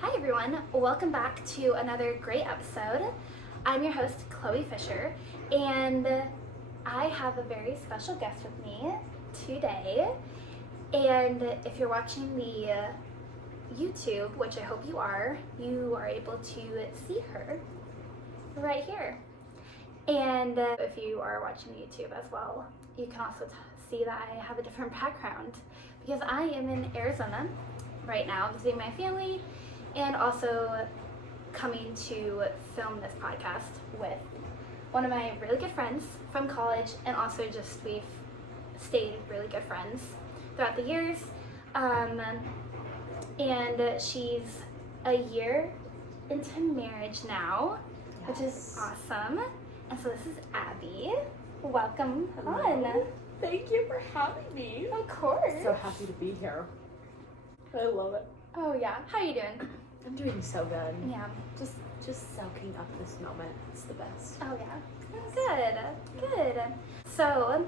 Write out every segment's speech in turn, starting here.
Hi everyone, welcome back to another great episode. I'm your host, Chloe Fisher, and I have a very special guest with me today. And if you're watching the YouTube, which I hope you are able to see her right here. And if you are watching YouTube as well, you can also see that I have a different background because I am in Arizona right now visiting my family and also coming to film this podcast with one of my really good friends from college, and also just we've stayed really good friends throughout the years. And she's a year into marriage now, which is awesome. And so this is Abby. Welcome on. Thank you for having me. Of course. So happy to be here. I love it. Oh yeah. How are you doing? I'm doing so good. Yeah. Just soaking up this moment. It's the best. Oh yeah. Good. So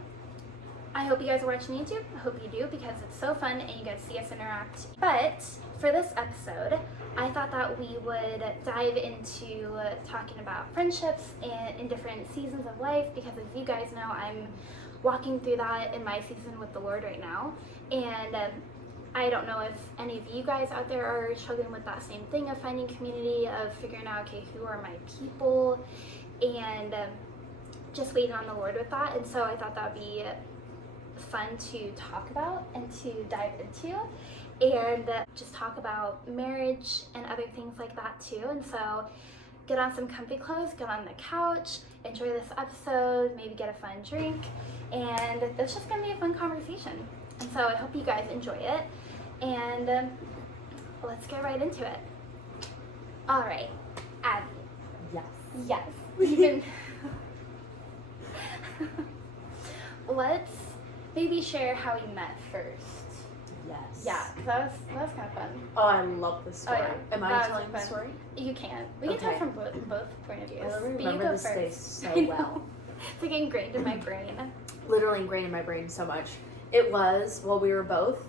I hope you guys are watching YouTube. I hope you do because it's so fun and you guys see us interact. But for this episode, I thought that we would dive into talking about friendships and in different seasons of life, because as you guys know, I'm walking through that in my season with the Lord right now. And I don't know if any of you guys out there are struggling with that same thing of finding community, of figuring out, okay, who are my people, and just waiting on the Lord with that. And so I thought that would be fun to talk about and to dive into, and just talk about marriage and other things like that too. And so get on some comfy clothes, get on the couch, enjoy this episode, maybe get a fun drink, and it's just gonna be a fun conversation. And so I hope you guys enjoy it, and let's get right into it. All right, Abby. Yes. Even let's maybe share how we met first. Yes. Yeah, because that was kind of fun. Oh, I love this story. Oh, yeah. Am I That was telling the fun. story? You can. We can tell from both point of views. I but you remember go this first. day so I know. well. It's like ingrained in my brain. Literally ingrained in my brain so much. It was, well, we were both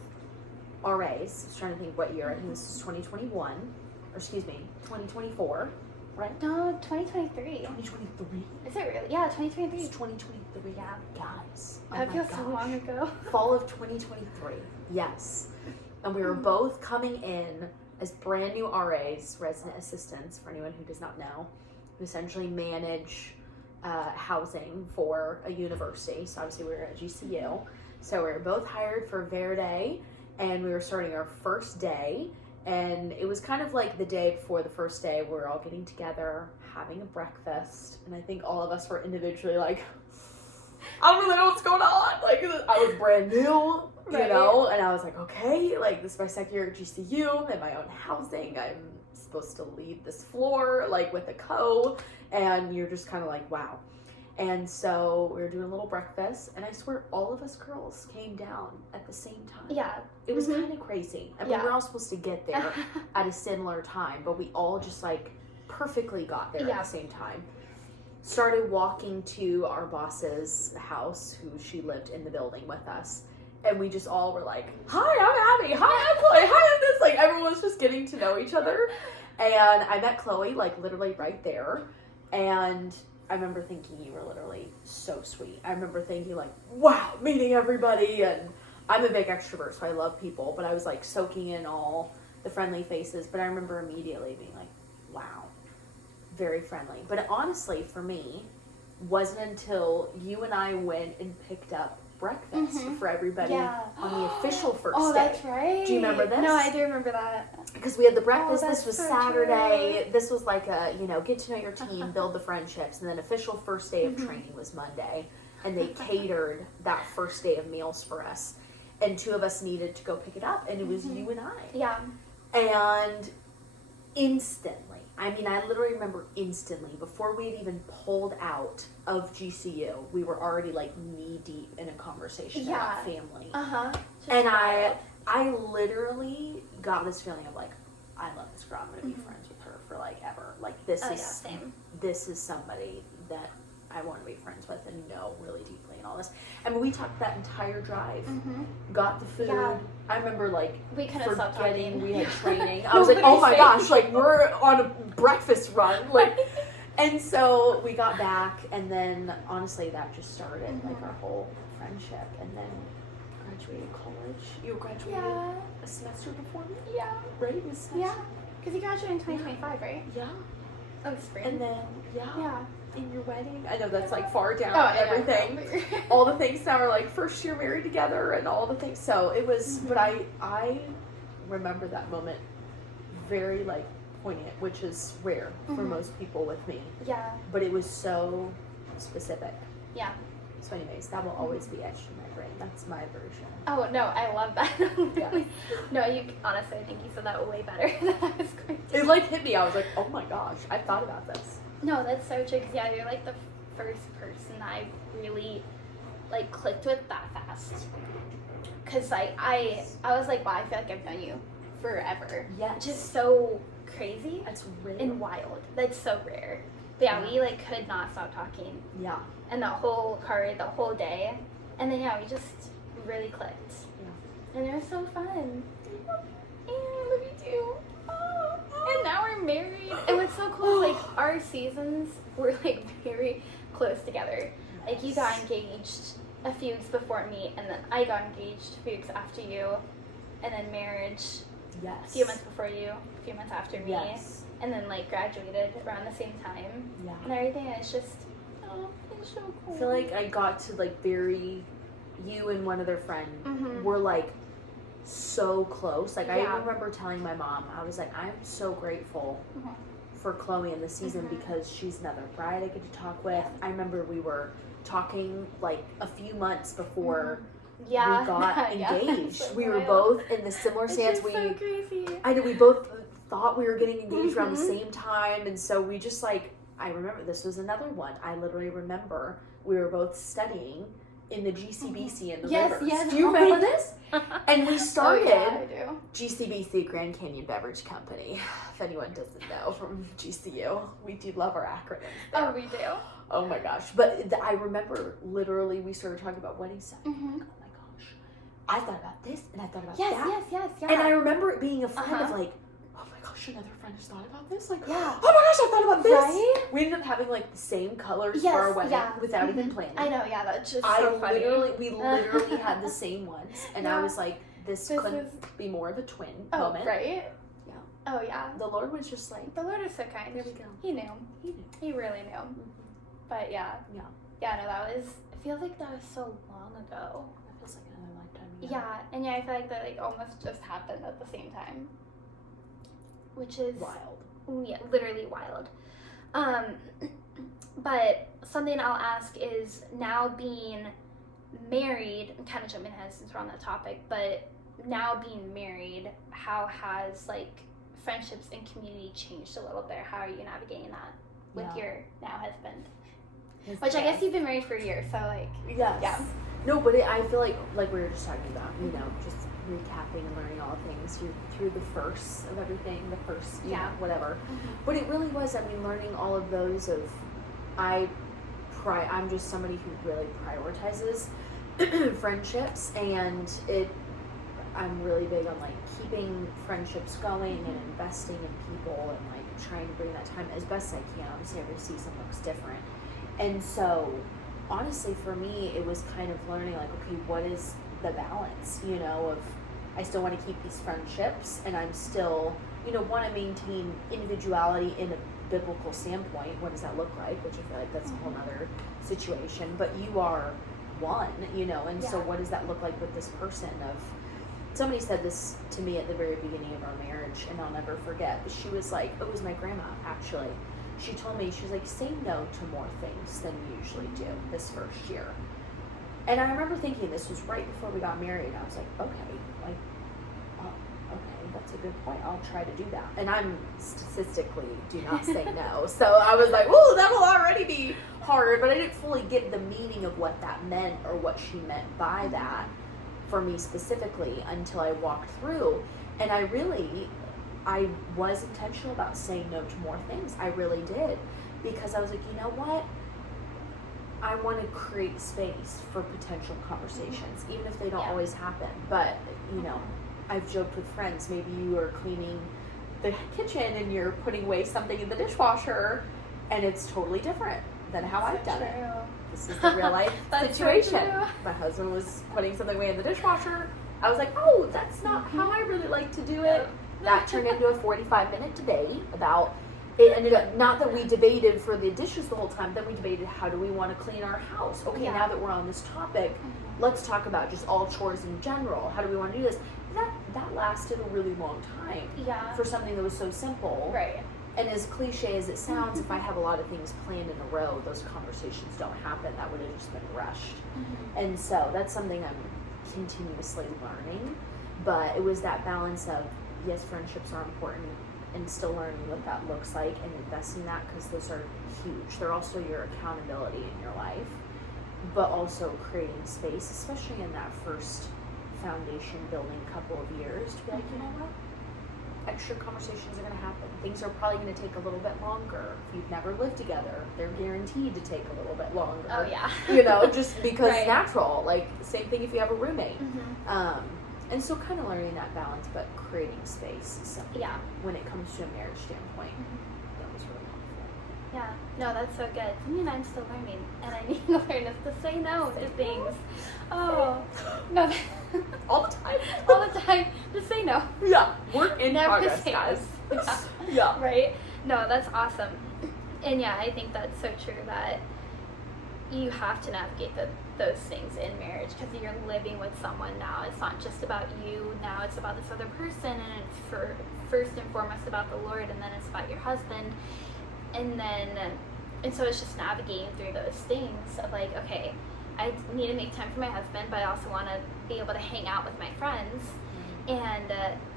RAs. I was trying to think what year. I think this is 2021. Or excuse me, 2024. Right? No, 2023. 2023. Is it really? Yeah, 2023. It's 2023. Yeah. Guys. Oh That my feels so gosh. long ago. Fall of 2023. Yes. And we were both coming in as brand new RAs, resident assistants, for anyone who does not know, who essentially manage housing for a university. So obviously we were at GCU. So we were both hired for Verde, and we were starting our first day. And it was kind of like the day before the first day, we were all getting together, having a breakfast. And I think all of us were individually like, I don't really know what's going on. Like, I was brand new, you know, and I was like, okay, like, this is my second year at GCU, I'm in my own housing, I'm supposed to lead this floor, like, with a co, and you're just kind of like, wow. And so we were doing a little breakfast, and I swear all of us girls came down at the same time. Yeah. It was kind of crazy. I mean, we were all supposed to get there at a similar time, but we all just, like, perfectly got there at the same time. Started walking to our boss's house, who she lived in the building with us, and we just all were like, hi, I'm Abby, hi, I'm Chloe, hi, I'm this, like, everyone was just getting to know each other. And I met Chloe, like, literally right there, and I remember thinking you were literally so sweet. I remember thinking, like, wow, meeting everybody, and I'm a big extrovert, so I love people, but I was, like, soaking in all the friendly faces, but I remember immediately being like, wow. Very friendly. But honestly, for me, wasn't until you and I went and picked up breakfast for everybody on the official first day. Oh, that's right. Do you remember this? No, I do remember that. Because we had the breakfast. That's This was so Saturday. true. This was like a, get to know your team, build the friendships. And then official first day of training was Monday. And they catered that first day of meals for us. And two of us needed to go pick it up. And it was you and I. Yeah. And instantly, I mean, I literally remember instantly, before we had even pulled out of GCU, we were already, like, knee-deep in a conversation about family. And I literally got this feeling of, like, I love this girl. I'm going to be friends with her for, like, ever. Like, this is somebody that I want to be friends with and know really deeply and all this. I mean, we talked that entire drive, got the food. Yeah. I remember, like, we couldn't stop forgetting talking. we had training. I was like, oh my gosh, like, we're on a breakfast run. Like, and so we got back, and then, honestly, that just started, like, our whole friendship. And then graduated college. You graduated a semester before me? Yeah. Right? This semester? Yeah. Because you graduated in 2025, right? Yeah. Oh, spring. And then, Yeah. in your wedding. I know that's, like, far down everything. All the things now are, like, first year married together and all the things. So it was, but I remember that moment very, like, poignant, which is rare for most people with me. Yeah. But it was so specific. Yeah. So anyways, that will always be etched in my brain. That's my version. Oh, no, I love that. Yeah. No, you, honestly, I think you said that way better than I was going to. It, like, hit me. I was like, oh my gosh, I thought about this. No, that's so true. 'Cause, yeah, you're like the first person I really like clicked with that fast. Cause like I was like, wow, I feel like I've known you forever. Yes. Which is so crazy That's rare. and wild. That's so rare. But yeah, we like could not stop talking. Yeah. And the whole day, and then we just really clicked. Yeah. And it was so fun. And I love you too. Oh. And now we're married. And what's so cool is like our seasons were like very close together. Like you got engaged a few weeks before me, and then I got engaged a few weeks after you, and then marriage Yes. a few months before you, a few months after me, Yes. and then like graduated around the same time. Yeah. And everything. And it's just, it's so cool. I feel like I got to like you and one other friend were like so close. Like I remember telling my mom, I was like, I'm so grateful for Chloe in this season because she's another bride I get to talk with. I remember we were talking like a few months before we got engaged. So we were wild. both in the similar stance. It's just so crazy. I know we both thought we were getting engaged around the same time, and so we just like, I remember this was another one. I literally remember we were both studying in the GCBC in the rivers. Yes. Do you remember this? And we started I do. GCBC, Grand Canyon Beverage Company. If anyone doesn't know from GCU, we do love our acronyms there. Oh, we do. Oh my gosh. But I remember literally we started talking about wedding stuff. Oh my gosh. I thought about this and I thought about that. Yes. And I remember it being a friend of like, oh my gosh, another friend has thought about this. Like, oh my gosh, I thought about this. Right? We ended up having like the same colors for our wedding without even planning. I know, that's just so funny. We literally had the same ones. And I was like, this couldn't be more of a twin moment. Right? Yeah. Oh, yeah. The Lord was just like, The Lord is so kind. there we go. He knew. He really knew. But yeah. Yeah. Yeah, no, that was, I feel like that was so long ago. That feels like another lifetime. Yeah, and I feel like that like almost just happened at the same time. Which is wild. Yeah, literally wild. But something I'll ask is, now being married, kind of jumping ahead since we're on that topic, but now being married, how has like friendships and community changed a little bit? How are you navigating that with your now husband? Which I guess you've been married for a year, so like yeah. No, but I feel like we were just talking about, you know, just recapping and learning all things through the first of everything, the first, you know, whatever. But it really was, I mean, learning all of those of, I'm just somebody who really prioritizes friendships, and I'm really big on like keeping friendships going and investing in people and like trying to bring that time as best I can. Obviously every season looks different. And so honestly for me it was kind of learning like, okay, what is the balance, you know, of I still want to keep these friendships and I'm still, you know, want to maintain individuality in a biblical standpoint. What does that look like? Which I feel like that's a whole other situation, but you are one, you know, and so what does that look like with this person? Of somebody said this to me at the very beginning of our marriage, and I'll never forget, but she was like, it was my grandma actually, she told me, she was like, say no to more things than you usually do this first year. And I remember thinking, this was right before we got married, I was like, okay, like, okay, that's a good point, I'll try to do that. And I'm statistically do not say no, so I was like, whoa, that will already be hard, but I didn't fully get the meaning of what that meant or what she meant by that for me specifically until I walked through. And I was intentional about saying no to more things. I really did, because I was like, you know what? I want to create space for potential conversations, even if they don't always happen. But, you know, I've joked with friends, maybe you are cleaning the kitchen and you're putting away something in the dishwasher, and it's totally different than how I've done it. This is the real life situation. So my husband was putting something away in the dishwasher. I was like, oh, that's not how I really like to do it. That turned into a 45-minute debate about, it ended up, not that we debated for the dishes the whole time, then we debated how do we want to clean our house. Okay, now that we're on this topic, let's talk about just all chores in general. How do we want to do this? That lasted a really long time for something that was so simple. Right. And as cliche as it sounds, if I have a lot of things planned in a row, those conversations don't happen. That would have just been rushed. And so that's something I'm continuously learning. But it was that balance of, yes, friendships are important, and still learning what that looks like and investing that, because those are huge. They're also your accountability in your life, but also creating space, especially in that first foundation building couple of years, to be like, you know what? Extra conversations are going to happen. Things are probably going to take a little bit longer. If you've never lived together, they're guaranteed to take a little bit longer. Oh, yeah. You know, just because it's natural. Like, same thing if you have a roommate. And so kind of learning that balance, but creating space is something when it comes to a marriage standpoint. That was really helpful. Yeah. No, that's so good. I mean, I'm still learning, and I need to learn to say no to things. Oh. No. All the time. All the time. Just say no. Yeah. Work in Never progress, say guys. Yeah. Right? No, that's awesome. And yeah, I think that's so true that you have to navigate those things in marriage, because you're living with someone now. It's not just about you now, it's about this other person, and it's first and foremost about the Lord, and then it's about your husband. And so it's just navigating through those things of like, okay, I need to make time for my husband, but I also want to be able to hang out with my friends and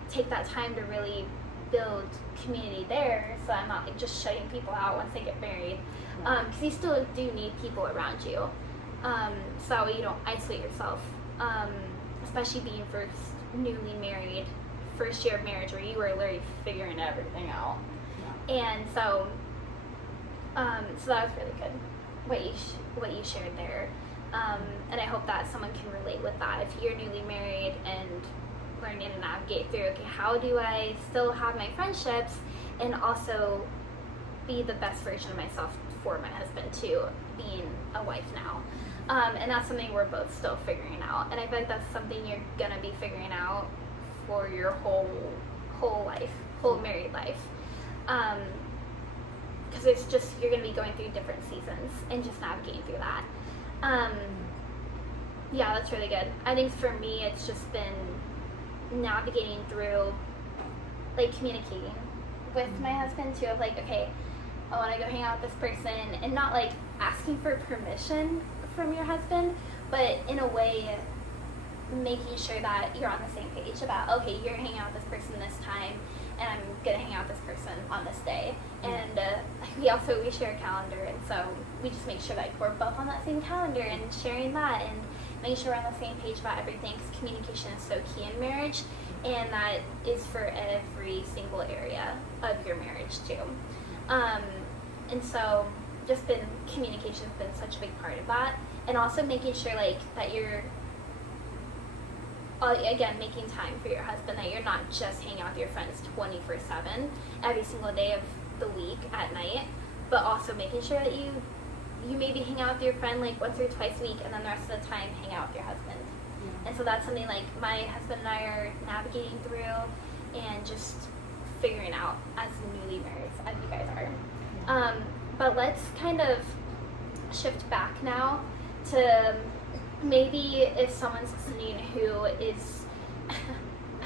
take that time to really build community there, so I'm not like just shutting people out once they get married, because you still do need people around you, so that way you don't isolate yourself, especially being newly married, first year of marriage, where you were literally figuring everything out. And so so that was really good what you shared there, and I hope that someone can relate with that if you're newly married and learning to navigate through, okay, how do I still have my friendships and also be the best version of myself for my husband too, being a wife now. And that's something we're both still figuring out, and I feel like that's something you're gonna be figuring out for your whole life, whole married life, because it's just, you're gonna be going through different seasons and just navigating through that. Yeah, that's really good. I think for me, it's just been navigating through, like, communicating with my husband too, of like, okay, I want to go hang out with this person, and not like asking for permission from your husband, but in a way making sure that you're on the same page about, okay, you're hanging out with this person this time, and I'm gonna hang out with this person on this day. And we share a calendar, and so we just make sure that we're both on that same calendar and sharing that, and making sure we're on the same page about everything, because communication is so key in marriage, and that is for every single area of your marriage too. And so communication has been such a big part of that, and also making sure like that you're again making time for your husband, that you're not just hanging out with your friends 24/7 every single day of the week at night, but also making sure that you maybe hang out with your friend like once or twice a week, and then the rest of the time hang out with your husband. And so that's something like my husband and I are navigating through and just figuring out as newly married as you guys are. But let's kind of shift back now to maybe if someone's listening who is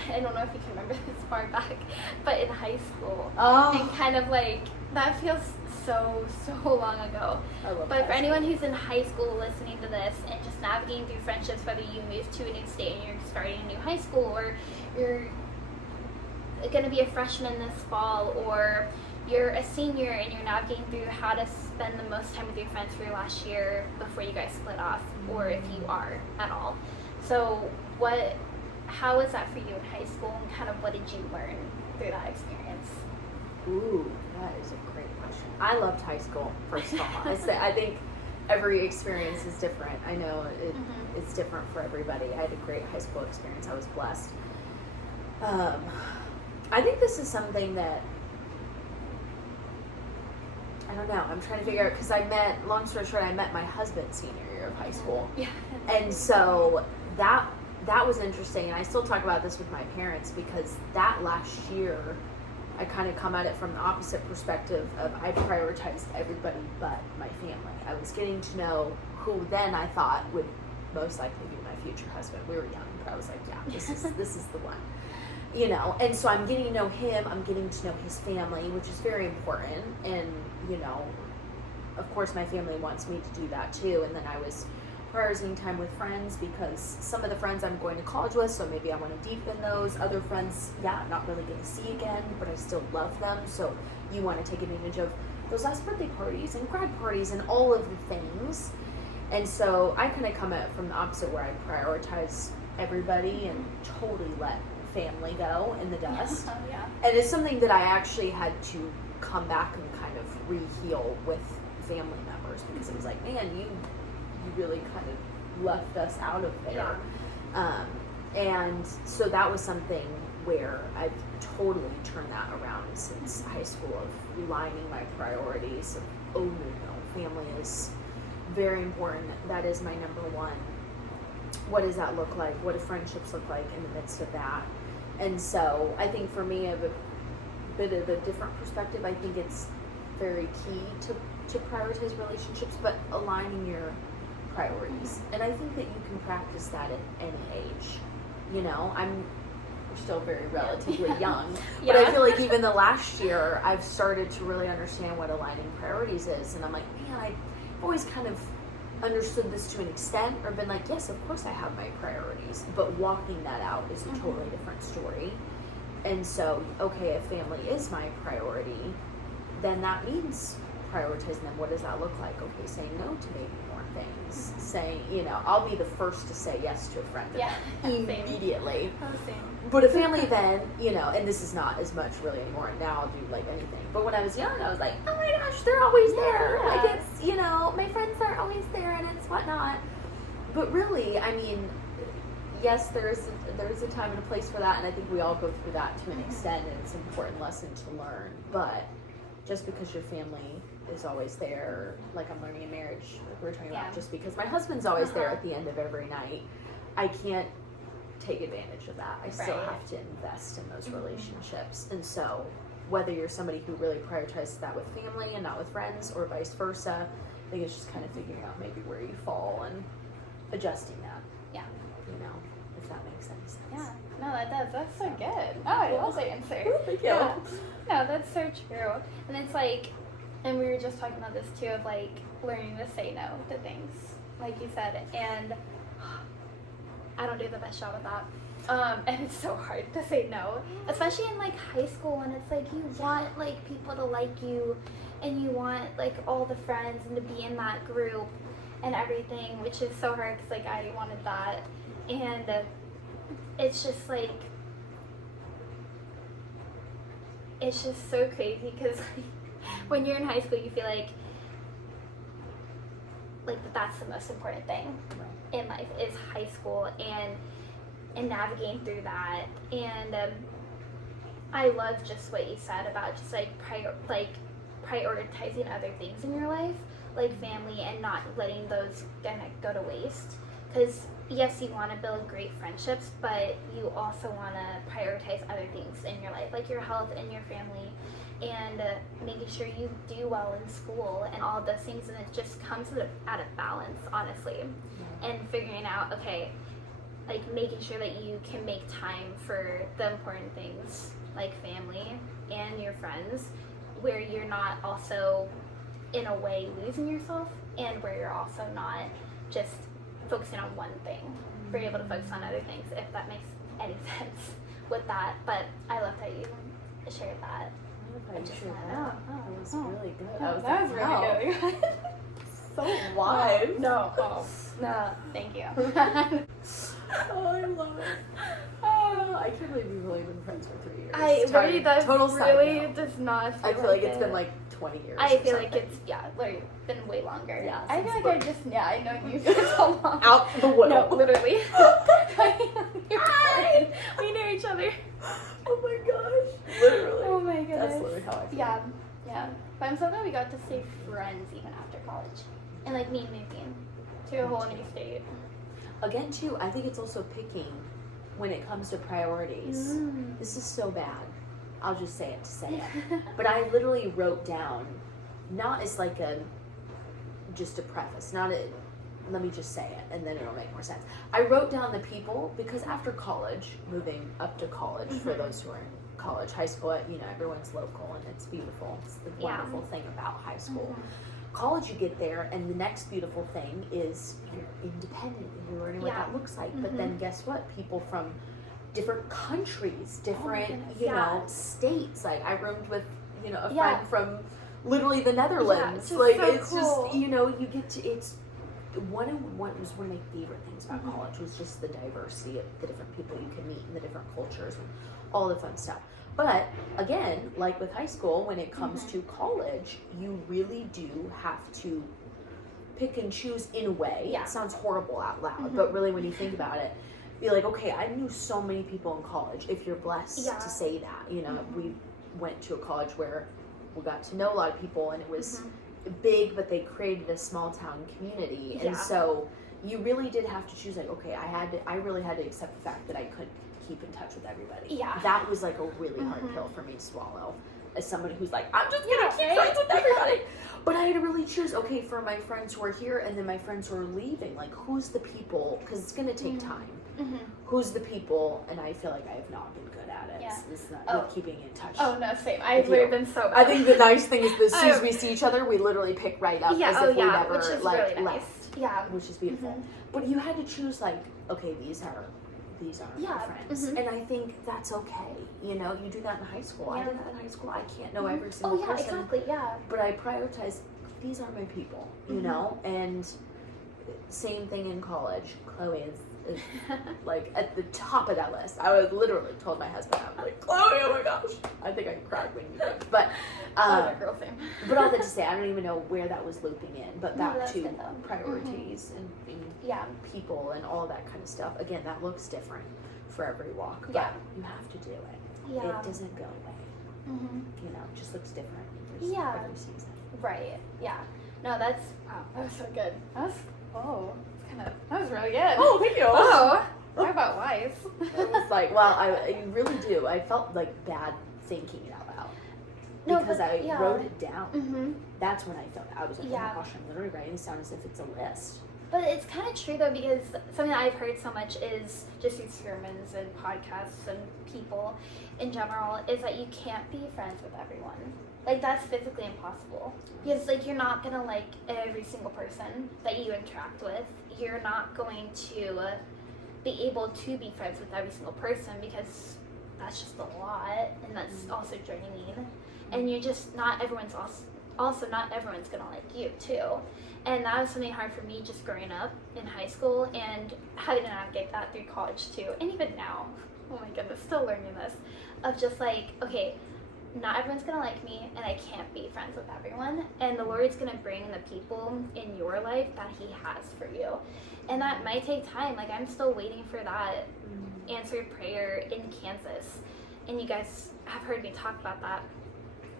I don't know if you can remember this far back, but in high school, and kind of like that feels so long ago. But for anyone who's in high school listening to this and just navigating through friendships, whether you moved to a new state and you're starting a new high school, or you're going to be a freshman this fall, or you're a senior and you're navigating through how to spend the most time with your friends for your last year before you guys split off, or if you are at all. So how was that for you in high school, and kind of what did you learn through that experience? Ooh, that is a great question. I loved high school, first of all. I think every experience is different. I know it's different for everybody. I had a great high school experience. I was blessed. I think this is something that, I don't know, I'm trying to figure out, because long story short, I met my husband senior year of high school. Yeah. And so that was interesting, and I still talk about this with my parents, because that last year, I kind of come at it from the opposite perspective of I prioritized everybody but my family. I was getting to know who then I thought would most likely be my future husband. We were young, but I was like, yeah, this is the one. You know, and so I'm getting to know him, I'm getting to know his family, which is very important, and, you know, of course my family wants me to do that too, and then I was prioritizing time with friends, because some of the friends I'm going to college with, so maybe I want to deepen those. Other friends, yeah, I'm not really going to see again, but I still love them, so you want to take advantage of those last birthday parties and grad parties and all of the things. And so I kind of come at it from the opposite, where I prioritize everybody and totally let family go in the dust. Yeah. And it's something that I actually had to come back and kind of re-heal with family members, because it was like, man, you really kind of left us out of there. Yeah. And so that was something where I've totally turned that around since high school, of aligning my priorities of, oh no, family is very important. That is my number one. What does that look like? What do friendships look like in the midst of that? And so I think for me, I have a bit of a different perspective. I think it's very key to prioritize relationships, but aligning your priorities. And I think that you can practice that at any age. You know, we're still very relatively young, but I feel like even the last year, I've started to really understand what aligning priorities is. And I'm like, man, I've always kind of understood this to an extent, or been like, yes, of course I have my priorities, but walking that out is a totally different story. And so, okay, if family is my priority, then that means prioritizing them. What does that look like? Okay, saying no to maybe more things. Saying, you know, I'll be the first to say yes to a friend immediately. But a family then, you know, and this is not as much really anymore. Now I'll do like anything. But when I was young, I was like, oh my gosh, they're always there. Like, it's, you know, my friends are always there, and it's whatnot. But really, I mean, yes, there's a time and a place for that, and I think we all go through that to an extent, and it's an important lesson to learn. But just because your family is always there, like I'm learning in marriage, like we were talking about, just because my husband's always there at the end of every night, I can't take advantage of that. I still have to invest in those relationships. And so whether you're somebody who really prioritizes that with family and not with friends, or vice versa, I think it's just kind of figuring out maybe where you fall and adjusting that. Yeah. You know, if that makes any sense. Yeah. No, that does. That's so good. Oh, I love the answer. Thank you. Yeah. No, that's so true. And it's like, and we were just talking about this too, of like learning to say no to things, like you said. And I don't do the best job of that. And it's so hard to say no, especially in like high school, when it's like you want like people to like you, and you want like all the friends and to be in that group and everything, which is so hard because like I wanted that. And it's just like, it's just so crazy, because like, when you're in high school, you feel like that's the most important thing in life is high school, and navigating through that. And I love just what you said about just like prioritizing other things in your life, like family, and not letting those kind of go to waste. Because yes, you want to build great friendships, but you also want to prioritize other things in your life, like your health and your family, and making sure you do well in school and all of those things. And it just comes at a balance, honestly. And figuring out, okay, like making sure that you can make time for the important things like family and your friends, where you're not also in a way losing yourself, and where you're also not just focusing on one thing, for you able to focus on other things, if that makes any sense with that. But I love that you shared that. That was really good. That was really good. So wise. No, thank you. Oh, I love it. Oh. I can't believe we've only been friends for 3 years. Really does Total really side note. does not feel I feel like it's been like 20 years. I feel something. like it's like been way longer. Yeah, I feel since like I know you for so long. Out the womb. No, literally. We knew each other. Oh my gosh. Literally. Oh my goodness. That's literally how I feel. Yeah. But I'm so glad we got to stay friends even after college. And like me moving to a whole new state. Again, too, I think it's also picking when it comes to priorities. This is so bad. I'll just say it to say it. But I literally wrote down, not as like just a preface, let me just say it and then it'll make more sense. I wrote down the people because after college, moving up to college, for those who are in college, high school, everyone's local and it's beautiful. It's the wonderful thing about high school. College, you get there and the next beautiful thing is you're independent and you're learning what that looks like. But then guess what? People from different countries, different, states. Like I roomed with, a friend from literally the Netherlands. Yeah, like so it's cool. just, you get to, it's one of my favorite things about college was just the diversity of the different people you can meet and the different cultures and all the fun stuff. But again, like with high school, when it comes to college, you really do have to pick and choose in a way. It sounds horrible out loud, but really when you think about it, be like, okay, I knew so many people in college. If you're blessed to say that, we went to a college where we got to know a lot of people and it was big, but they created a small town community. And so you really did have to choose like, okay, I really had to accept the fact that I couldn't keep in touch with everybody. Yeah. That was like a really hard pill for me to swallow as somebody who's like, I'm just gonna keep friends with everybody. But I had to really choose, okay, for my friends who are here and then my friends who are leaving, like who's the people, because it's gonna take time. Who's the people, and I feel like I have not been good at it. It's not with keeping in touch. Oh no, same. I've been so bad. I think the nice thing is that as soon as we see each other, we literally pick right up as if we never which is like really nice. left. Yeah, which is beautiful. But you had to choose like, okay, these are my friends, and I think that's okay. You do that in high school. I did that in high school. I can't know every single person. Exactly. Yeah. But I prioritize. These are my people. You know, and same thing in college. Chloe is like at the top of that list. I was literally told my husband, I was like, Chloe, oh my gosh. I think I cried when you did. But girl same. but all that to say, I don't even know where that was looping in. But back to priorities and people and all that kind of stuff. Again, that looks different for every walk. But you have to do it. Yeah. It doesn't go away. It just looks different every season. Right. Yeah. No, that was so good. That was really good. Oh, thank you. Oh, talk about wise. It was like, you really do. I felt like bad thinking it out loud. Because I wrote it down. That's when I felt, I was like, oh my gosh, I'm literally writing this down as if it's a list. But it's kind of true though, because something that I've heard so much is just through sermons and podcasts and people in general is that you can't be friends with everyone. Like that's physically impossible because like you're not gonna like every single person that you interact with. You're not going to be able to be friends with every single person because that's just a lot, and that's also draining. And you're just not everyone's not everyone's gonna like you too. And that was something hard for me just growing up in high school and having to navigate that through college too. And even now, oh my goodness, still learning this of just like, okay, not everyone's gonna like me and I can't be friends with everyone, and the Lord's gonna bring the people in your life that He has for you, and that might take time. Like I'm still waiting for that answered prayer in Kansas, and you guys have heard me talk about that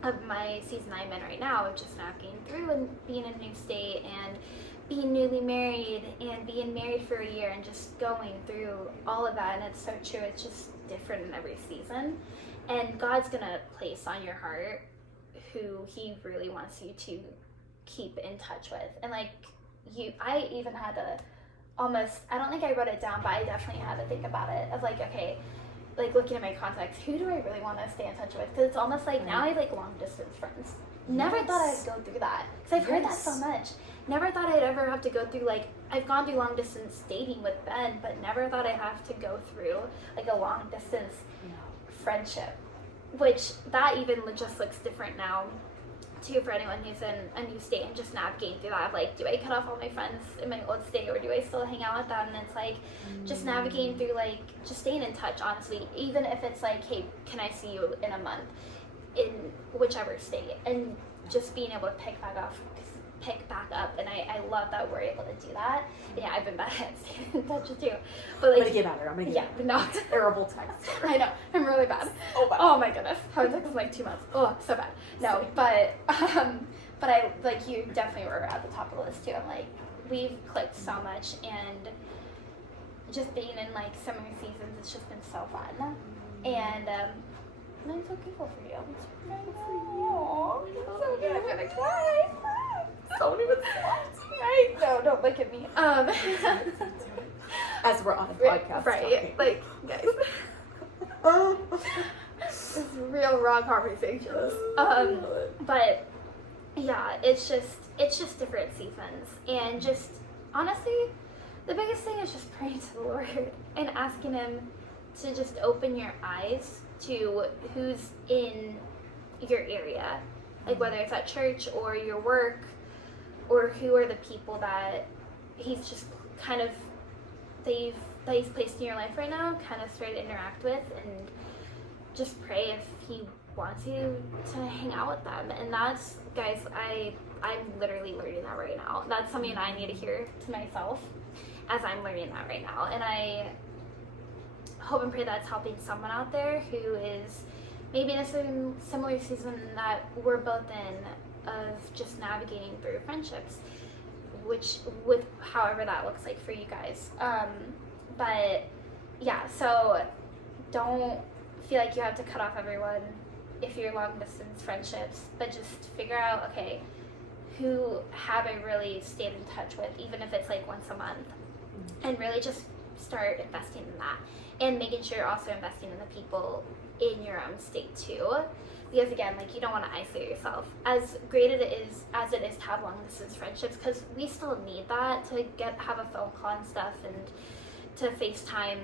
of my season I'm in right now of just navigating through and being in a new state and being newly married and being married for a year and just going through all of that. And it's so true, it's just different in every season. And God's gonna place on your heart who He really wants you to keep in touch with. And like I even had to almost, I don't think I wrote it down, but I definitely had to think about it of like, okay, like looking at my contacts, who do I really want to stay in touch with? Because it's almost like now I have like long distance friends. Never thought I'd go through that because I've heard that so much. Never thought I'd ever have to go through like, I've gone through long distance dating with Ben, but never thought I'd have to go through like a long distance friendship, which that even just looks different now too, for anyone who's in a new state and just navigating through that of like, do I cut off all my friends in my old state or do I still hang out with them? And it's like just navigating through like just staying in touch, honestly, even if it's like, hey, can I see you in a month in whichever state, and just being able to pick back up. And I love that we're able to do that. Yeah, I've been bad at staying in touch too, but like, I'm gonna get better. But no, terrible text. I know, I'm really bad. Oh my goodness, haven't texted in like 2 months. Oh, so bad. No, but I like, you definitely were at the top of the list too. I'm like, we've clicked so much, and just being in like summer seasons, it's just been so fun. And I'm so grateful for you. I'm so grateful for you. So good. I'm gonna cry. Don't even sweat. Right? No, don't look at me. As we're on a podcast, right? Like, guys, it's real raw conversations. But yeah, it's just different seasons, and just honestly, the biggest thing is just praying to the Lord and asking Him to just open your eyes to who's in your area, like whether it's at church or your work, or who are the people that He's just kind of that He's placed in your life right now, kind of start to interact with, and just pray if He wants you to hang out with them. And that's, guys, I'm literally learning that right now. That's something I need to hear to myself as I'm learning that right now. And I hope and pray that's helping someone out there who is maybe in a similar season that we're both in, of just navigating through friendships, which with however that looks like for you guys. But yeah, so don't feel like you have to cut off everyone if you're long distance friendships, but just figure out, okay, who have I really stayed in touch with, even if it's like once a month, and really just start investing in that, and making sure you're also investing in the people in your own state too, because again, like, you don't want to isolate yourself. As great as it is to have long distance friendships, because we still need that to have a phone call and stuff, and to FaceTime,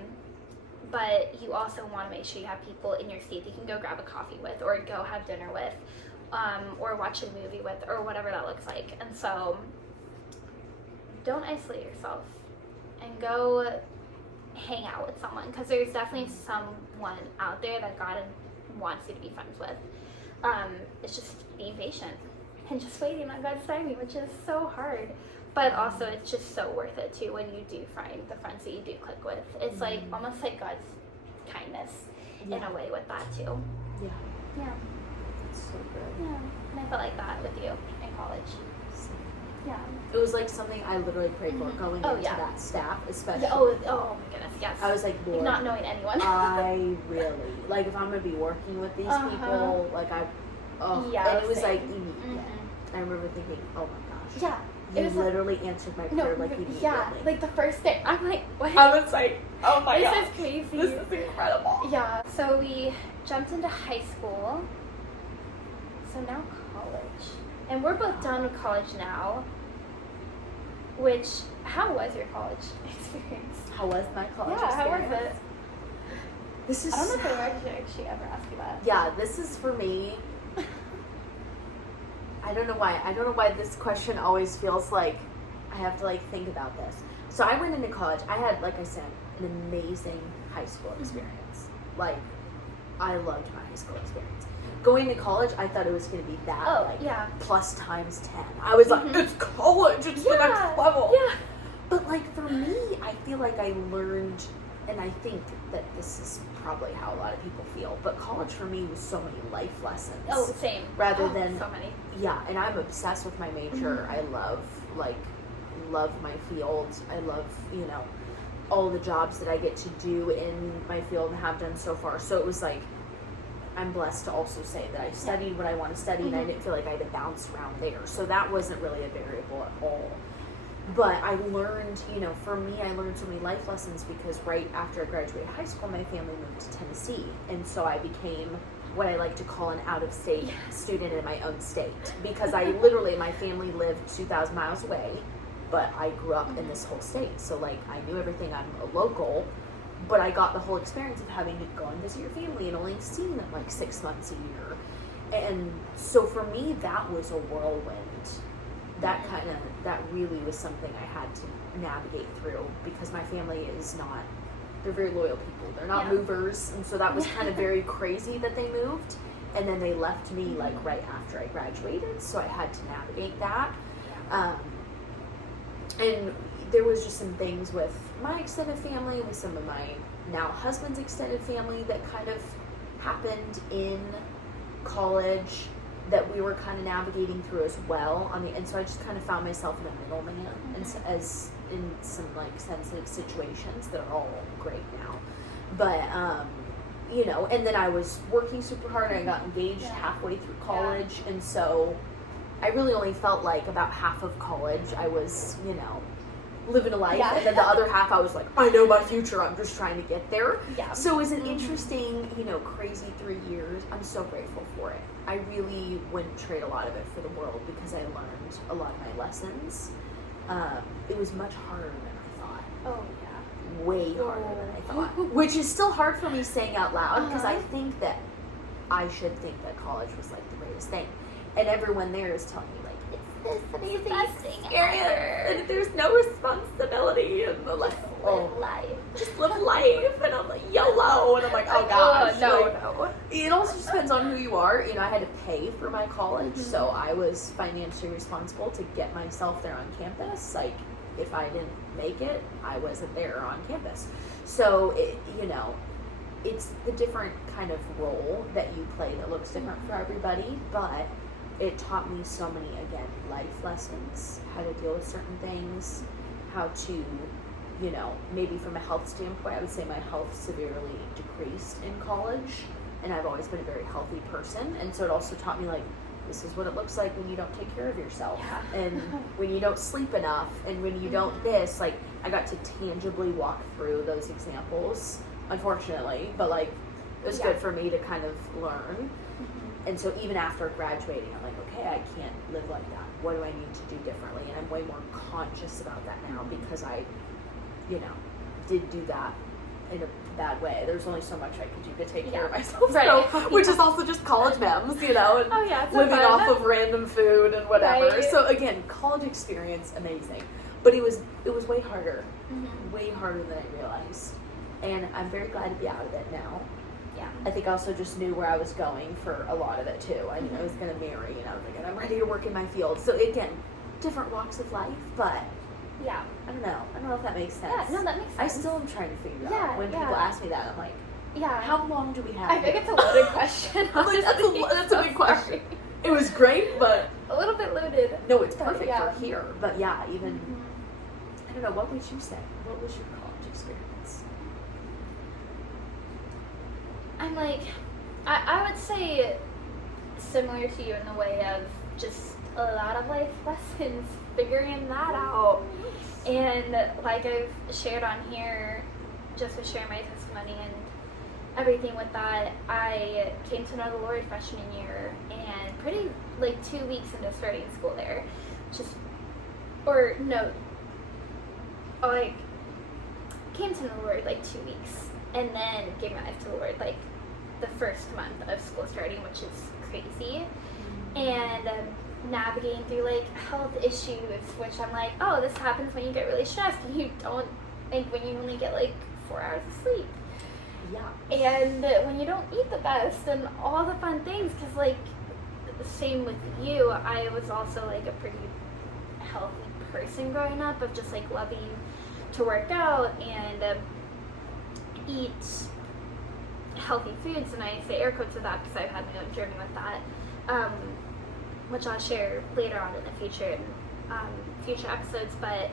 but you also want to make sure you have people in your state that you can go grab a coffee with, or go have dinner with, or watch a movie with, or whatever that looks like. And so don't isolate yourself, and go hang out with someone, because there's definitely someone out there that God wants you to be friends with. It's just being patient and just waiting on God's timing, which is so hard, but also it's just so worth it too when you do find the friends that you do click with. It's like almost like God's kindness in a way with that too. Yeah. That's so good. Yeah. And I felt like that with you in college. Yeah. It was like something I literally prayed for going into that staff, especially. Yeah. Oh my goodness, yes. I was like, Lord, like, not knowing anyone. I really, like, if I'm going to be working with these people, like, and it was like immediate. I remember thinking, oh my gosh. Yeah. You literally answered my prayer like immediately. Yeah, like the first day, I'm like, what? I was like, oh my god. This is crazy. This is incredible. Yeah, so we jumped into high school. So now college. And we're both done with college now. Which, how was your college experience? How was my college experience? Yeah, how was it? This is... I don't know if I actually ever asked you that. Yeah, this is for me... I don't know why this question always feels like I have to, like, think about this. So I went into college. I had, like I said, an amazing high school experience. Like, I loved my high school experience. Going to college, I thought it was going to be that, plus times 10. I was like, it's college, it's the next level. Yeah. But, like, for me, I feel like I learned, and I think that this is probably how a lot of people feel, but college for me was so many life lessons. Oh, same. Rather than... So many. Yeah, and I'm obsessed with my major. I love my field. I love, all the jobs that I get to do in my field and have done so far. So it was like, I'm blessed to also say that I studied what I want to study, and I didn't feel like I had to bounce around there. So that wasn't really a variable at all. But I learned, for me, I learned so many life lessons because right after I graduated high school, my family moved to Tennessee. And so I became what I like to call an out-of-state student in my own state. Because I literally, my family lived 2,000 miles away, but I grew up in this whole state. So, like, I knew everything. I'm a local, but I got the whole experience of having to go and visit your family and only seeing them, like, 6 months a year. And so for me, that was a whirlwind. That really was something I had to navigate through, because my family is not, they're very loyal people. They're not movers. And so that was kind of very crazy that they moved. And then they left me like right after I graduated. So I had to navigate that. And there was just some things with my extended family, with some of my now husband's extended family that kind of happened in college that we were kind of navigating through as well. And so I just kind of found myself in a middleman, and as in some like sensitive situations that are all great now. But you know, and then I was working super hard. I got engaged halfway through college, and so I really only felt like about half of college I was, you know, living a life, and then the other half I was like, I know my future, I'm just trying to get there. So it was an interesting, you know, crazy 3 years. I'm so grateful for it. I really wouldn't trade a lot of it for the world, because I learned a lot of my lessons. It was much harder than I thought. Way harder than I thought, which is still hard for me saying out loud, because I think that I should think that college was like the greatest thing, and everyone there is telling me like, it's this amazing experience, and there's no responsibility, and the like, life, just live life, and I'm like, YOLO, and I'm like, oh gosh, no. It also just depends on who you are. You know, I had to pay for my college, so I was financially responsible to get myself there on campus. Like, if I didn't make it, I wasn't there on campus. So, you know, it's the different kind of role that you play that looks different for everybody, but it taught me so many, again, life lessons, how to deal with certain things, how to, you know, maybe from a health standpoint, I would say my health severely decreased in college, and I've always been a very healthy person, and so it also taught me, like, this is what it looks like when you don't take care of yourself, and when you don't sleep enough, and when you don't this. Like, I got to tangibly walk through those examples, unfortunately, but like, it was good for me to kind of learn. And so even after graduating, I'm like, okay, I can't live like that. What do I need to do differently? And I'm way more conscious about that now, because I, you know, did do that in a bad way. There's only so much I could do to take care of myself, so, which is also just college mems, you know, and living off of random food and whatever. So again, college experience, amazing, but it was way harder, way harder than I realized, and I'm very glad to be out of it now. I think I also just knew where I was going for a lot of it too. I knew I was going to marry, and I was like, I'm ready to work in my field. So again, different walks of life, but I don't know if that makes sense. No, that makes sense. I still am trying to figure out. When people ask me that, I'm like, how long do we have? I think it's a loaded question. Like, that's a big question. It was great, but a little bit loaded. No, it's perfect for here. But even I don't know. What would you say? What was your college experience? I'm like, I would say similar to you in the way of just a lot of life lessons, figuring that out. And like I've shared on here, just to share my testimony and everything with that, I came to know the Lord freshman year, and pretty like 2 weeks into starting school there, came to know the Lord like 2 weeks, and then gave my life to the Lord like the first month of school starting, which is crazy. And navigating through like health issues, which I'm like, oh, this happens when you get really stressed and you don't, and when you only get like 4 hours of sleep. And when you don't eat the best and all the fun things, because like same with you, I was also like a pretty healthy person growing up, of just like loving to work out and eat healthy foods, and I say air quotes with that because I've had my own journey with that, which I'll share later on in the future episodes. But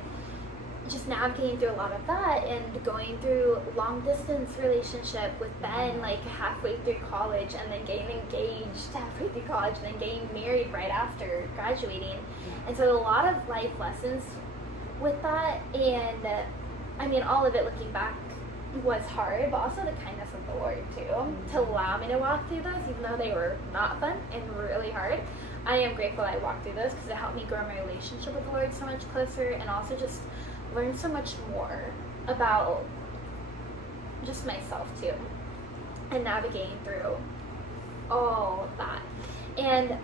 just navigating through a lot of that, and going through long distance relationship with Ben like halfway through college, and then getting engaged halfway through college, and then getting married right after graduating. And so a lot of life lessons with that, and I mean, all of it looking back was hard, but also the kindness of the Lord too, to allow me to walk through those, even though they were not fun and really hard. I am grateful I walked through those, because it helped me grow my relationship with the Lord so much closer, and also just learn so much more about just myself too, and navigating through all of that. And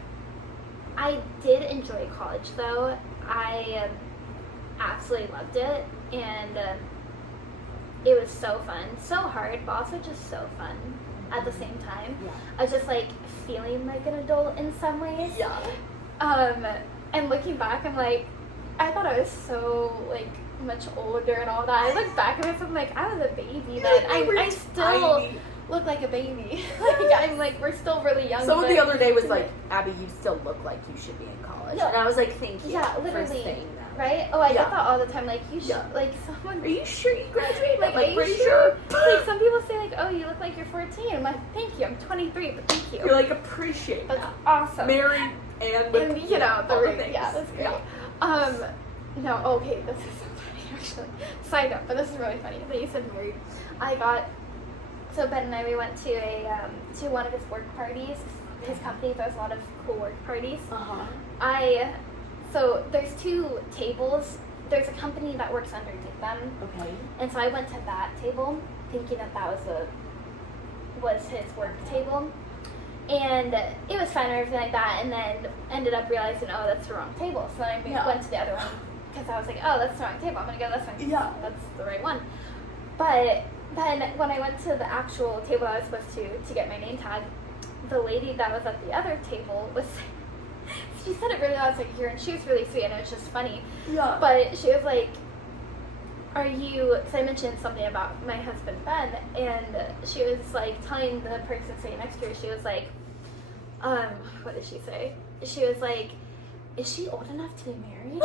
I did enjoy college, though. I absolutely loved it, and it was so fun. So hard, but also just so fun at the same time. Yeah. I was just, like, feeling like an adult in some ways. Yeah. And looking back, I'm like, I thought I was so, like, much older and all that. I look back at myself, I'm like, I was a baby then. I still look like a baby. Like, I'm like, we're still really young. Someone the other day was like, Abby, you still look like you should be in college. Yeah. And I was like, thank you Yeah, for literally. saying that. Right? Oh, I Yeah. get that all the time. Like, you should, Yeah. like, someone... Are you sure you graduated? Like, I'm are you pretty sure? sure. Like, some people say, like, oh, you look like you're 14. I'm like, thank you. I'm 23, but thank you. You're like, appreciate That's that. awesome. Married and with, And, you know, the all ring. things. Yeah, that's great. Yeah. No, okay, this is so funny, actually. Side note, but this is really funny that you said married. So Ben and I, we went to to one of his work parties. His company throws a lot of cool work parties. Uh-huh. So there's 2 tables. There's a company that works underneath them. Okay. And so I went to that table thinking that was his work table. And it was fun and everything like that, and then ended up realizing, oh, that's the wrong table. So then I went to the other one because I was like, oh, that's the wrong table. I'm going to go to this one. Yeah. That's the right one. But then when I went to the actual table I was supposed to get my name tag, the lady that was at the other table was, she said it really loud, I was like, here, and she was really sweet, and it was just funny. Yeah. But she was like, are you, because I mentioned something about my husband Ben, and she was like telling the person sitting next to her, she was like, what did she say? She was like, is she old enough to be married?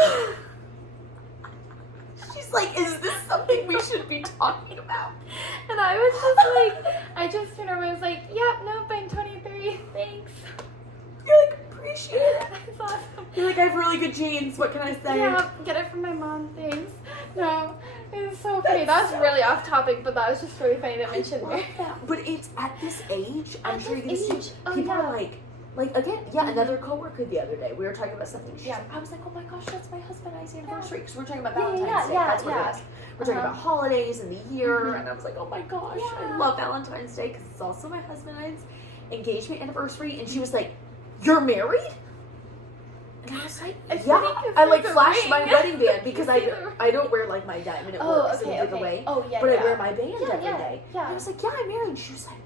She's like, is this something we should be talking about? And I was just like, I just turned around and was like, yeah, nope, I'm 23, thanks. You're like, appreciate it. That's awesome. You're like, I have really good genes. What can I say? Yeah, get it from my mom, thanks. No, it was so funny. That was really off topic, but that was just really funny to mention love there. that. But it's at this age, I'm At sure you this can age. see, Oh, people yeah. are like again, yeah, another coworker the other day, we were talking about something. She's Yeah. like, I was like, oh my gosh, that's my husband, IZ anniversary. Because we're talking about Yeah, Valentine's Day. yeah, That's what yeah. it was. We're talking about holidays and the year. Mhm. And I was like, oh my gosh, I Yeah. love Valentine's Day because it's also my husband's engagement anniversary. And she was like, you're married? And I was like, It's yeah. funny 'cause I like there's a flashed ring. my wedding band because You see the ring. I don't wear like my diamond at work because I'm away. Oh, yeah, But yeah. I wear my band Yeah, every yeah, day. yeah. And I was like, yeah, I'm married. And she was like,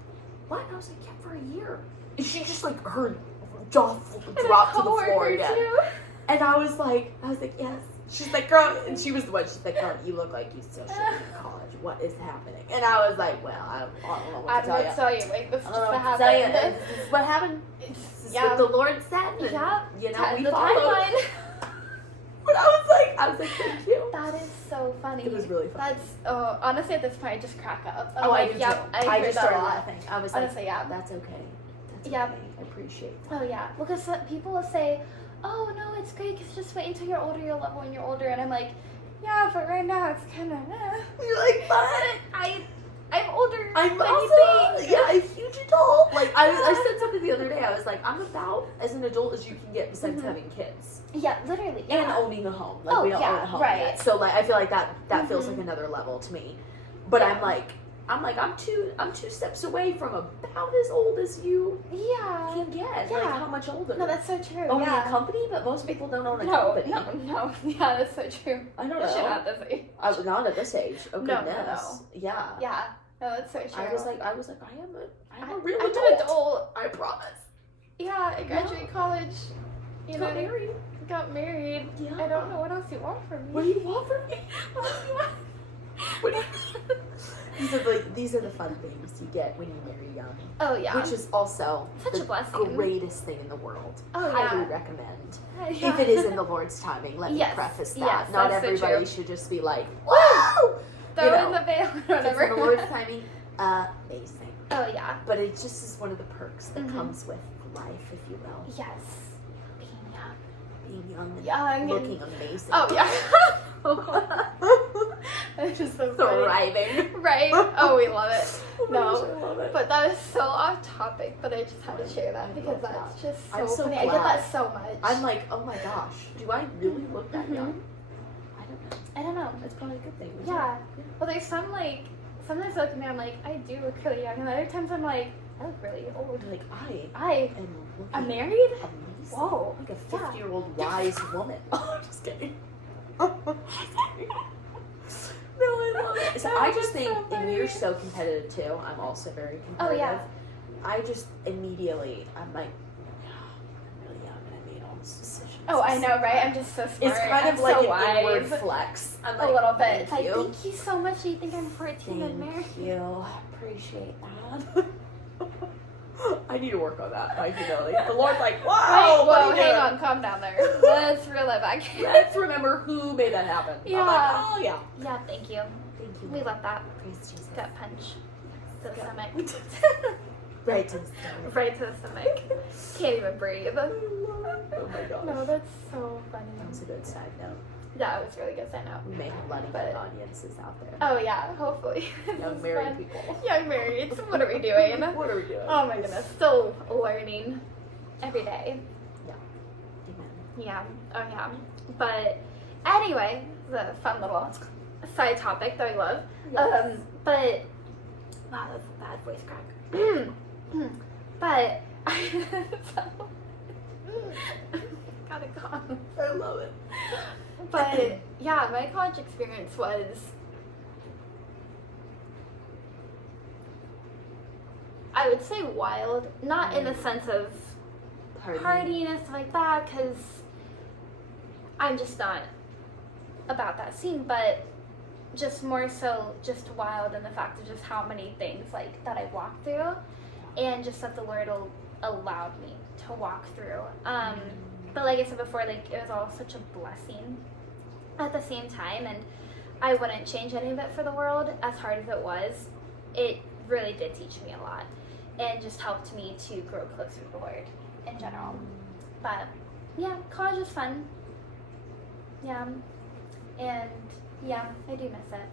what? And I was like, yeah, for a year. And she just like, her jaw dropped to the floor again. Too. And I was like, yes. She's like, girl, and she was the one, she's like, girl, you look like you still should be in college. What is happening? And I was like, well, I don't know what to tell you. tell you, like, this is I don't know just what to tell you. happened. This is what happened. This is Yeah. what the Lord said. And, Yeah. you know, we the followed. timeline. But I was like, thank you. That is so funny. It was really funny. That's, honestly, at this point, I just crack up. I'm Oh, I like, do yeah, too. I I heard just that a started lot. laughing. I was Honestly, like, yeah. that's okay. That's Yeah. okay. I appreciate that. Oh, yeah. Because people will say, oh, no, it's great because just wait until you're older, you'll love when you're older. And I'm like, yeah, but right now it's kind of, You're like, but I'm older I'm than also you think. a huge adult. Like I said something the other day. I was like, I'm about as an adult as you can get besides having kids Yeah, literally. and Yeah. owning a home. Like Oh, we don't yeah, own a home right. yet. So like I feel like that feels like another level to me. But Yeah. I'm two steps away from about as old as you Yeah. can get. Yeah. Like how much older? No, that's so true. owning yeah. a company, but most people don't own a No, company. no. Yeah, that's so true. I don't Especially know. not this age. I was not at this age. Oh No, no, goodness. Yeah. Yeah. No, that's so true. I was like, I'm a real I'm adult. an adult. I promise. Yeah, I graduated college. You Got know, married. got married. Yeah. I don't know what else you want from me. What do you want from me? What do you these are the fun things you get when you marry young. Oh, yeah. Which is also Such the a blessing. greatest thing in the world. Oh, Highly yeah. recommend. Yeah. If it is in the Lord's timing, let me Yes, preface that. yes, Not that's so everybody true. should just be like, whoa! Throw you know, in the veil or if it's whatever. in the Lord's timing, amazing. Oh, yeah. But it just is one of the perks that Mhm. comes with life, if you will. Yes. Being young. Being young and Young and- looking amazing. Oh, yeah. That's just so funny. Thriving. Right? Oh, we love it. Oh my gosh, No. I love it. But that is so off topic, but I just had to share that because love that's that. just so, I'm so funny. I get glad. that so much. I'm like, oh my gosh, do I really look that Mhm. young? I don't know. I don't know. That's probably a good thing. Yeah. Well, there's some, like, sometimes I look at me, I'm like, I do look really young. And other times I'm like, I look really old. Like, I'm married? Amazing. Whoa. Like a 50-year-old wise woman. Oh, just kidding. No, I love it. So I just think, and you're so competitive too. I'm also very competitive. Oh, yeah. I just immediately, I'm like, I'm really young and I made all these decisions. Oh, I know, right? I'm just so smart. It's kind of I'm like so an wise. inward flex. I'm like, A little bit. Thank you. Thank you so much. You think I'm 14 and married? Thank you. Appreciate that. I need to work on that, my humility. The Lord's like, wow, Wait, what whoa, are you hang doing? on, calm down there. Let's reel it back. Let's remember who made that happen. Yeah. I'm like, oh yeah. Yeah, thank you. Thank you. We love that. Praise Jesus. Gut punch to the stomach. Right to the stomach. Right to the stomach. Can't even breathe. Oh my gosh. No, that's so funny. That was a good side note. Yeah, it was really good. I know. We may have plenty But- of audiences out there. Oh yeah, hopefully. This Young is married fun. people. Young married. What are we doing? What are we doing? Oh my goodness, still learning every day. Amen. Yeah. Oh yeah. But anyway, the fun little side topic that I love. Yes. But wow, that's a bad voice crack. But gotta calm. I love it. But yeah, my college experience was I would say wild, not in the sense of partying and stuff like that, because I'm just not about that scene, but just more so just wild in the fact of just how many things like that I walked through, and just that the Lord allowed me to walk through. But like I said before, like it was all such a blessing at the same time, and I wouldn't change any of it for the world. As hard as it was, it really did teach me a lot, and just helped me to grow closer to the Lord in general. But yeah, college was fun. Yeah, and yeah, I do miss it.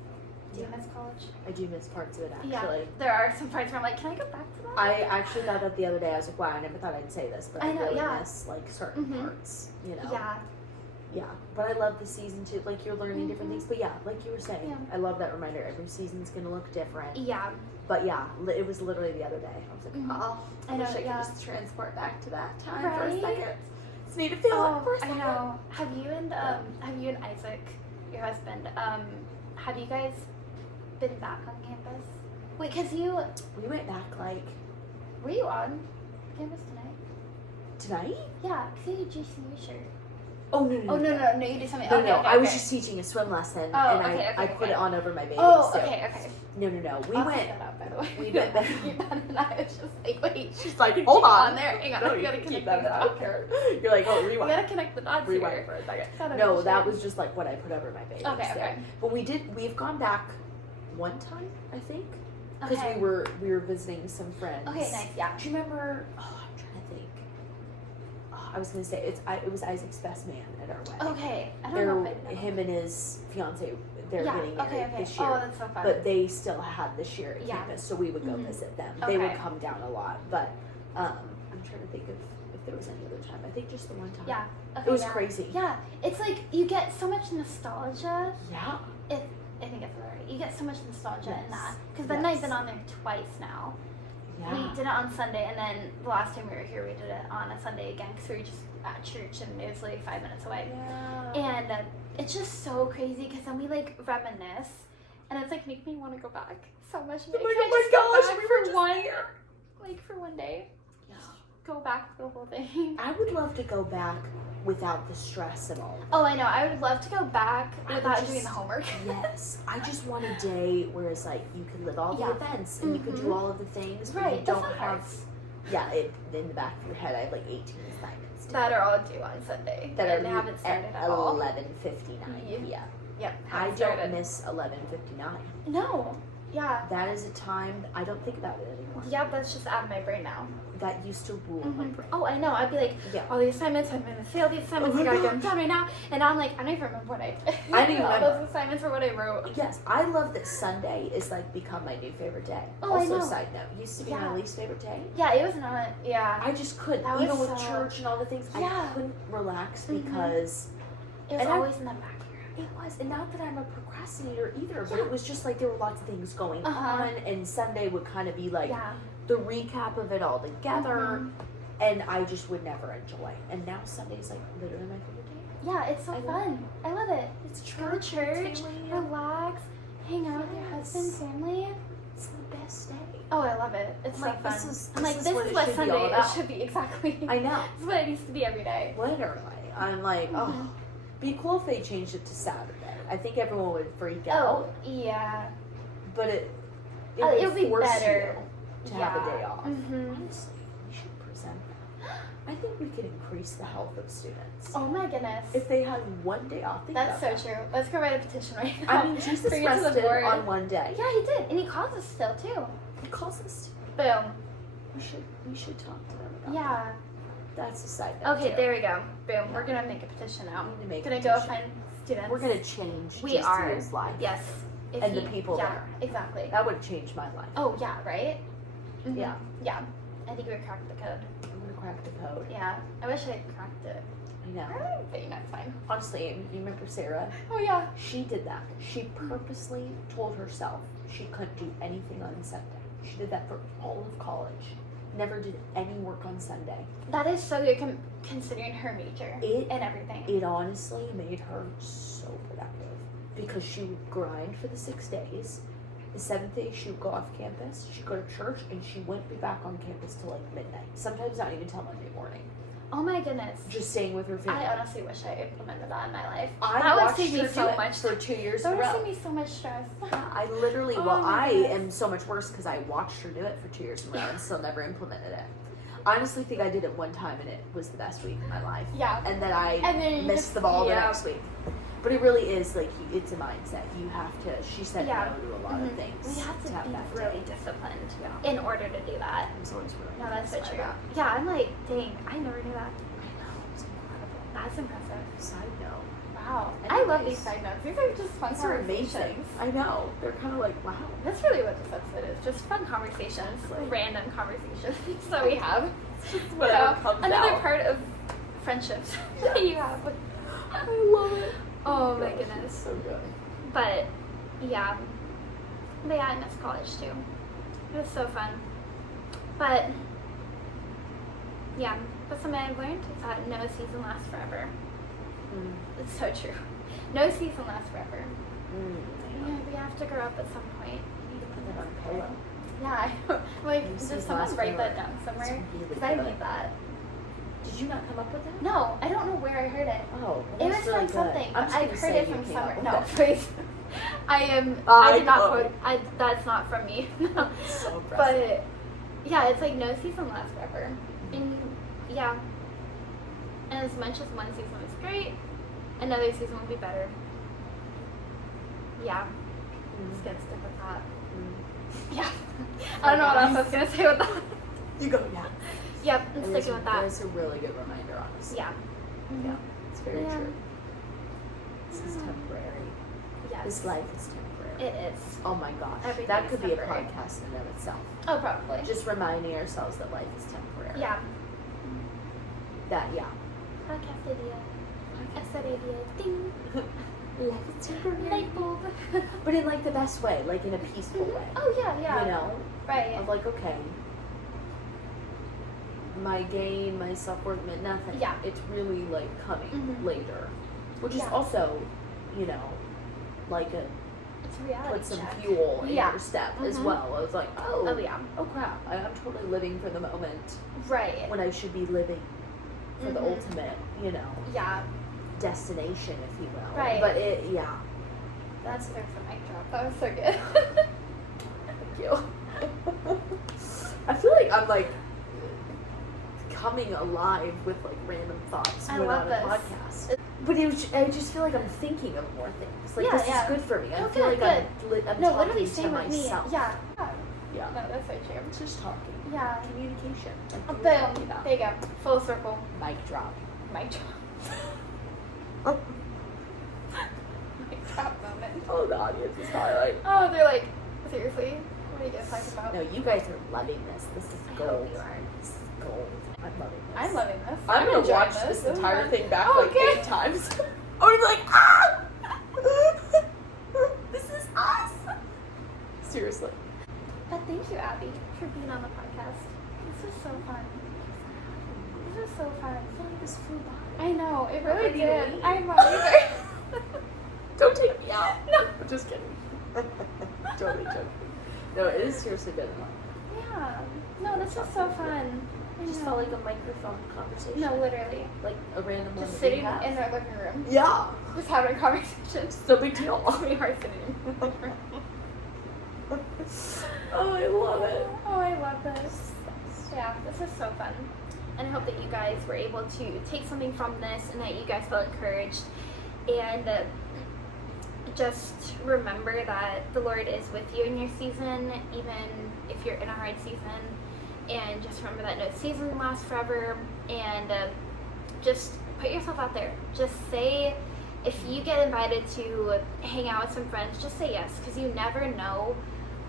Do you miss college? I do miss parts of it, actually. Yeah, there are some parts where I'm like, can I go back to that? I actually thought that the other day. I was like, wow, I never thought I'd say this, but I I know, really yeah. miss like certain Mhm. parts, you know. Yeah, Yeah, but I love the season too. Like you're learning different things, but yeah, like you were saying, Yeah. I love that reminder. Every season's gonna look different. yeah, But yeah, it was literally the other day. I was like, Mhm. oh, I know, wish I could yeah. just transport back to that time for a Right? second. Just need to feel it for a I second. know. Have you and Isaac, your husband, have you guys been back on campus? Wait, cause We went back like were you on campus tonight? tonight. Yeah, cause you had a GCU shirt. Oh no Oh no, you did something. No, okay, no, okay, I was okay. just teaching a swim lesson, Oh, and okay, I okay, put it on over my baby. Oh, so. okay. No. We I'll went. set that up, by the way. we went back- You done and I was just like, wait. She's like, Keep hold it on. there. Hang on, No, I you gotta can connect keep that. the I don't dots. care. You're like, oh, You rewind. gotta connect the dots Rewind here. for a second. Gotta No, make that sure. was just like what I put over my baby. Okay, so. okay. But we've gone back one time, I think, because Okay. we were visiting some friends. Okay, nice. Yeah. Do you remember? Oh, I'm trying to think. Oh, I was gonna say it was Isaac's best man at our wedding. Okay. I don't know if I know. Him and his fiance, they're Yeah, getting married okay. this year. Oh, that's so fun. But they still had this year at Yeah. campus, so we would go Mhm. visit them. They would Okay. come down a lot, but I'm trying to think if there was any other time. I think just the one time. Yeah. Okay, It was yeah. crazy. Yeah. It's like you get so much nostalgia. Yeah. I think it's right. You get so much nostalgia in Yes. that. Because then Yes. I've been on there twice now. Yeah. We did it on Sunday, and then the last time we were here, we did it on a Sunday again because we were just at church, and it was like 5 minutes away. Yeah. And it's just so crazy because then we like reminisce, and it's like make me want to go back so much. Oh my Can I just gosh, go back we were for just one, here. like for one day, Yeah. go back the whole thing. I would love to go back without the stress at all. Oh, I know. I would love to go back I would without just- doing the homework. Yes, I just want a day where it's like you can live all the Yeah. events and you can do all of the things, but Right. you That's don't not have. hard. Yeah, in the back of your head, I have like 18 assignments That are all due on Sunday. that and are haven't started at at all. 11:59 Yeah. p.m. Yep. I haven't don't started. miss 11:59. No. Yeah. That is a time I don't think about it anymore. Yeah, that's just out of my brain now. That used to rule my brain. Oh, I know. I'd be like, Yeah. all the assignments, I'm going to fail these assignments, Oh I my gotta get God. them done right now. And I'm like, I don't even remember what I did. I don't even all remember. those assignments for what I wrote. Yes, I love that Sunday is like become my new favorite day. Oh, I also, know. side note, used to be Yeah. my least favorite day. Yeah, it was not, yeah. I just couldn't, That even was with so- church and all the things. I Yeah. couldn't relax Mhm. because It was and I- always in the back of your head. it was, and not that I'm a procrastinator either, but Yeah. it was just like there were lots of things going Uh-huh. on, and Sunday would kind of be like Yeah. the recap of it all together, and I just would never enjoy. And now Sunday's like literally my favorite day. Yeah, it's so fun. I love it. It's Go to church, family. relax, hang out with your husband, family. It's the best day. Oh, I love it. It's so Like, fun. this is I'm like, what this it is what should be all Sunday about. should be, exactly. I know. This is what it needs to be every day. Literally. I'm like, oh, be cool if they changed it to Saturday. I think everyone would freak out. Oh, yeah. But it It would would be force better. you to have a day off. Mhm. Honestly, we should present that. I think we could increase the health of students. Oh my goodness. If they had one day off, think That's so about that. true. Let's go write a petition right now. I mean, Jesus Bring it to the rested board. on one day. Yeah, he did. And he calls us still, too. He calls us. Boom. We should talk to them about that. Yeah. That's a side note. Okay, too. there we go. Boom. We're going to make a petition now. We need to make a Gonna go petition. find students. We're gonna change We just are. his life. Yes. If And the he- people yeah, there. exactly. That would change my life. Oh, yeah, right? Mhm. Yeah. Yeah. I think we cracked the code. I'm gonna crack the code. Yeah. I wish I had cracked it. I know. But you know, it's fine. Honestly, you remember Sarah? Oh, yeah. She did that. She purposely told herself she couldn't do anything on Sunday. She did that for all of college. Never did any work on Sunday. That is so good considering her major It- and everything. It honestly made her so productive because she would grind for the 6 days. The 7th day, she would go off campus. She'd go to church, and she wouldn't be back on campus till like midnight. Sometimes not even till Monday morning. Oh my goodness. Just staying with her family. I honestly wish I implemented that in my life. I that would watched save me her so do it much. for 2 years That in a would row. save me so much stress. I literally, Oh well, my I goodness. am so much worse because I watched her do it for 2 years in a row and still never implemented it. I honestly think I did it one time and it was the best week of my life. Yeah. And then I And then you missed just- the ball the yeah. next week. But it really is like, it's a mindset. You have to, she said Yeah. no to a lot of Mhm. things. We have to have be that really day. disciplined Yeah. in order to do that. I'm so really No, that's so impressed by true. that. Yeah, I'm like, dang, I never knew that. I know, it's incredible. That's impressive. Side note. Wow. I love Anyways. these side notes. These are just fun These are conversations. amazing. I know. They're kind of like, wow. That's really what this episode is. Just fun conversations. Like- Random conversations that we have. Just You whatever know, comes another out. part of friendships that you have with. I love it. Oh my Gosh, goodness. it's so good. But yeah. But yeah, I miss college too. It was so fun. But yeah, but something I've learned is that no season lasts forever. It's so true. No season lasts forever. Yeah, we have to grow up at some point. You need to put that on a pillow. Yeah, I know. Like, No does season someone lasts write that forever. down somewhere? It's really Because I good. need that. Did you not come up with that? No, I don't know where I heard it. Oh, It was that's really from good. something, I'm but just I've gonna heard say it you from came somewhere. up No, with it. please. I I did not love quote. it. That's not from me. No. So impressive. But yeah, it's like no season lasts forever. And yeah. And as much as one season was great, another season will be better. Yeah. I'm just gonna stick with that. Yeah. I don't know what else I was gonna say with that. You go, yeah. Yep, I'm It was, sticking with that. It was a really good reminder, honestly. Yeah. Yeah, it's very Yeah. true. This is temporary. Yes. This life is temporary. It is. Oh my gosh. Everything that is could be a temporary. podcast in and of itself. Oh, probably. Just reminding ourselves that life is temporary. Yeah. That, yeah. Podcast idea. Episode idea. Ding. Life is temporary. Light bulb. But in like the best way, like in a peaceful way. Oh, yeah, yeah. You know? Right. Of like, okay, my gain, my self-worth meant nothing. Yeah. It's really like coming Mhm. later. Which Yeah. is also, you know, like a It's a reality put some check. fuel in Yeah. your step as Mhm. well. I was like, Oh, yeah. oh crap, I'm totally living for the moment Right. when I should be living for the Mhm. ultimate, you know, Yeah. destination, if you will. Right. But it, yeah. That's there's a mic drop. That was so good. Thank you. I feel like I'm like coming alive with like random thoughts I when love on a this. podcast. But I just feel like I'm thinking of more things. Like Yeah, this yeah. is good for me. I Oh, feel good, like I'm No, talking literally to same with me. myself. Yeah. Yeah. No, that's so true. It's just talking. Yeah. Communication. Like Oh, we were talking boom. about. There you go. Full circle. Mic drop. Mic drop. Mic drop moment. Oh, the audience is probably like, Oh, they're like, seriously? What are you guys talking about? no, you guys are loving this. This is I gold. hope you are. This is gold. I'm loving this. I'm loving this. I'm gonna enjoying watch this is entire fun. thing back Oh, like okay. 8 times. I'm gonna be like, ah! This is us! Seriously. But thank you, Abby, for being on the podcast. This was so fun. This was so fun. I feel like this flew by. I know, it really Ready to did. leave? I'm not either. Don't take me out. No. I'm just kidding. Totally joking. No, it is seriously been enough. Yeah. No, this was so fun. It just felt like a microphone conversation. No, literally. Like a random one. Just that sitting we have. in our living room. Yeah. Just having a conversation. It's no big deal. We are sitting in the living room. Oh, I love it. Oh, I love this. Yeah, this is so fun. And I hope that you guys were able to take something from this and that you guys felt encouraged. And just remember that the Lord is with you in your season, even if you're in a hard season. And just remember that no season lasts forever. And just put yourself out there. Just say, if you get invited to hang out with some friends, just say yes, because you never know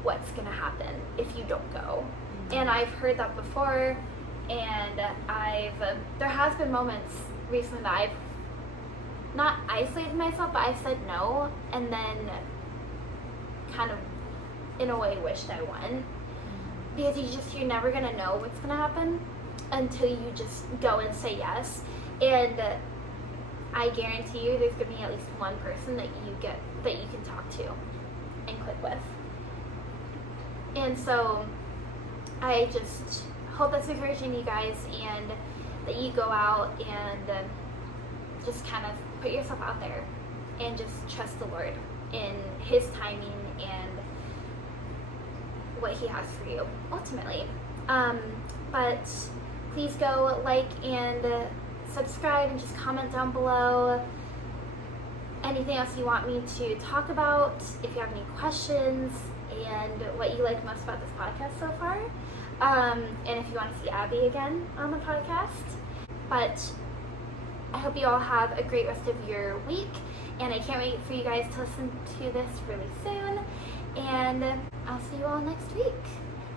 what's going to happen if you don't go. And I've heard that before, and there has been moments recently that I've not isolated myself, but I've said no, and then kind of, in a way, wished I went. Because you're never going to know what's going to happen until you just go and say yes. And I guarantee you there's going to be at least one person that you can talk to and click with. And so I just hope that's encouraging you guys, and that you go out and just kind of put yourself out there and just trust the Lord in His timing and what He has for you ultimately. But please go like and subscribe, and just comment down below anything else you want me to talk about, if you have any questions, and what you like most about this podcast so far. And if you want to see Abby again on the podcast. But I hope you all have a great rest of your week, and I can't wait for you guys to listen to this really soon. And I'll see you all next week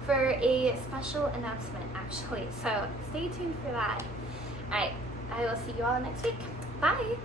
for a special announcement, actually. So stay tuned for that. Alright, I will see you all next week. Bye!